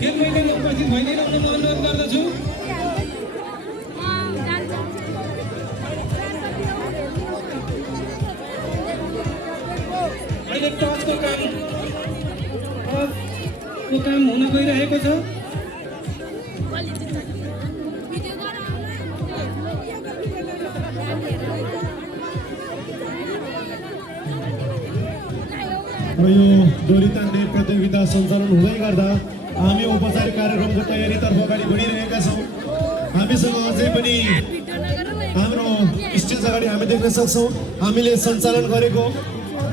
खेल मैदानमा उपस्थित भइदिनु म अनुरोध गर्दछु। अहिले टचको काम हुन गइरहेको छ। अब यो डोरी तान्ने प्रतियोगिता सञ्चालन हुँदै गर्दा हामी औपचारिक कार्यक्रमको तयारीतर्फ अगाडि बढिरहेका छौँ। हामीसँग अझै पनि हाम्रो स्टेज अगाडि हामी देख्न सक्छौँ हामीले सञ्चालन गरेको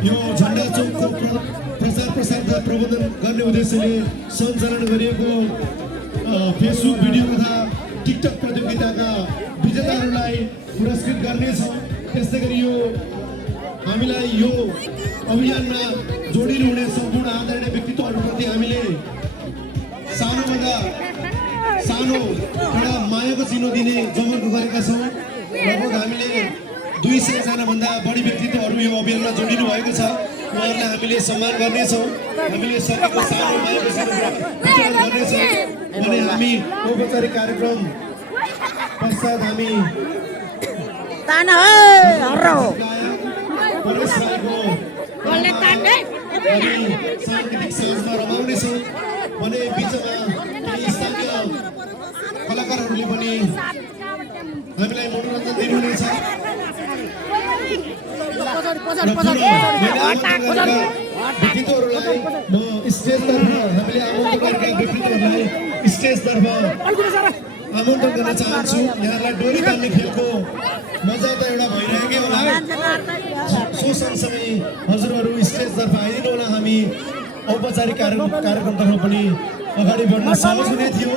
यो झन्डा चौकको प्रचार प्रसारका प्रबन्धन गर्ने उद्देश्यले सञ्चालन गरिएको फेसबुक भिडियो तथा टिकटक प्रतियोगिताका विजेताहरूलाई पुरस्कृत गर्नेछौँ। त्यस्तै गरी यो हामीलाई यो अभियानमा जोडिनु हुने सम्पूर्ण आदरणीय व्यक्तित्वहरूप्रति हामीले सानोभन्दा सानो एउटा मायाको चिनो दिने जमर्को गरेका छौँ। लगभग हामीले 200 जनाभन्दा बढी व्यक्तित्वहरू यो अभियानमा जोडिनु भएको छ। उहाँहरूलाई हामीले सम्मान गर्नेछौँ। हामीले सकेको सानो मायाको चिनो वितरण गर्नेछौँ भने हामी औपचारिक कार्यक्रम पश्चात हामी सांगीतिक साँझमा रमाउनेछौँ भने बिचमा केही स्थानीय कलाकारहरूले पनि हामीलाई मनोरञ्जन दिनुहुनेछ। व्यक्तित्वहरूलाई म स्टेजतर्फ हामीले आमन्त्रण गरेका व्यक्तित्वहरूलाई स्टेजतर्फ आमन्त्रण गर्न चाहन्छु। यहाँलाई डोरी तान्ने खेलको मजा त एउटा भइरहेकै होला। सो सँगसँगै हजुरहरू स्टेजतर्फ आइदिनु होला। हामी औपचारिक कार्यक्रमतर्फ पनि अगाडि बढ्न सहज हुने थियो।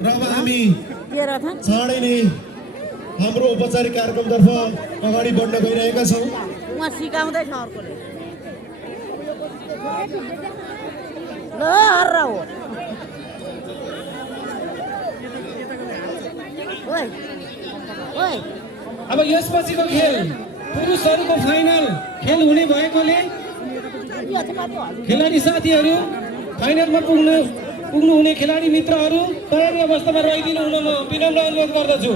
र अब हामी चाँडै नै हाम्रो औपचारिक कार्यक्रमतर्फ अगाडि बढ्न गइरहेका छौँ। सिकाउँदैछ अर्कोले ल हर्र हो अब यसपछिको खेल पुरुषहरूको फाइनल खेल हुने भएकोले खेलाडी साथीहरू फाइनलमा पुग्नु हुने खेलाडी मित्रहरू तयारी अवस्थामा रहिदिनु हुन म विनम्र अनुरोध गर्दछु।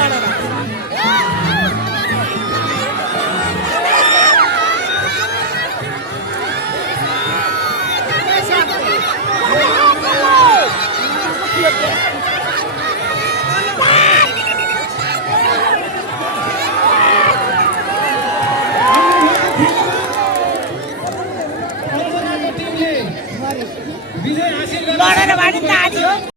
हाम्रो